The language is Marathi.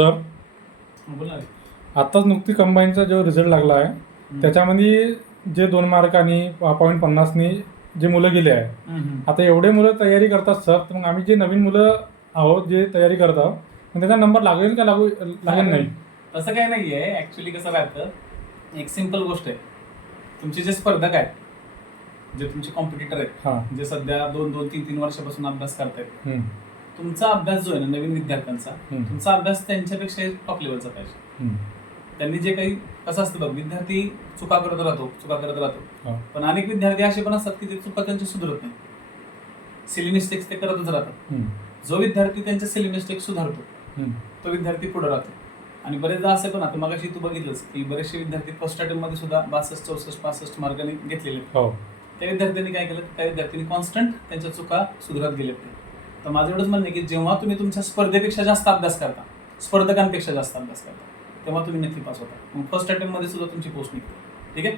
सर, बोला. आत्ताच नुकती कंबाईनचा जो रिझल्ट लागला आहे त्याच्यामध्ये जे 2 मार्कांनी 50.50नी जे मुलं गेले आहे, आता एवढे मुलं तयारी करतात सर, तर मग आम्ही जे नवीन मुलं आहोत जे तयारी करत आहोत, मग त्याचा नंबर लागेल का लागेल नाही? तसं काही नाही आहे. ॲक्च्युली कसं राहतं, एक सिम्पल गोष्ट आहे. तुमचे जे स्पर्धक आहेत, जे तुमचे कॉम्पिटिटर आहेत, जे सध्या 2-3 वर्षापासून अभ्यास करतायत, तुमचा अभ्यास जो आहे ना नवीन विद्यार्थ्यांचा, तुमचा अभ्यास त्यांच्यापेक्षा टॉप लेवलचा पाहिजे. त्यांनी जे काही कसं असतं बघ, विद्यार्थी चुका करत राहतो, पण अनेक विद्यार्थी असे पण असतात की ते चुका त्यांची सुधारत नाही, सिली मिस्टेक्स ते करतच राहतात. जो विद्यार्थी त्यांचे सिली मिस्टेक्स सुधारतो तो विद्यार्थी पुढे राहतो. आणि बरेचदा असं पण आता मगाशी तू बघितलंस की बरेचसे विद्यार्थी फर्स्ट अटेम्प्ट मध्ये सुद्धा 62, 64, 65 मार्कांनी घेतलेले. त्या विद्यार्थ्यांनी काय केलं, त्या विद्यार्थ्यांनी कॉन्स्टंट त्यांच्या चुका सुधारत गेलेत. तर माझं एवढंच म्हणणं आहे की जेव्हा तुम्ही तुमच्या स्पर्धेपेक्षा जास्त अभ्यास करता, स्पर्धकांपेक्षा जास्त अभ्यास करता, तेव्हा तुम्ही नक्की पास होता. मग फर्स्ट अटेम्प्ट मध्ये सुद्धा तुमची पोस्ट निघते. ठीक आहे.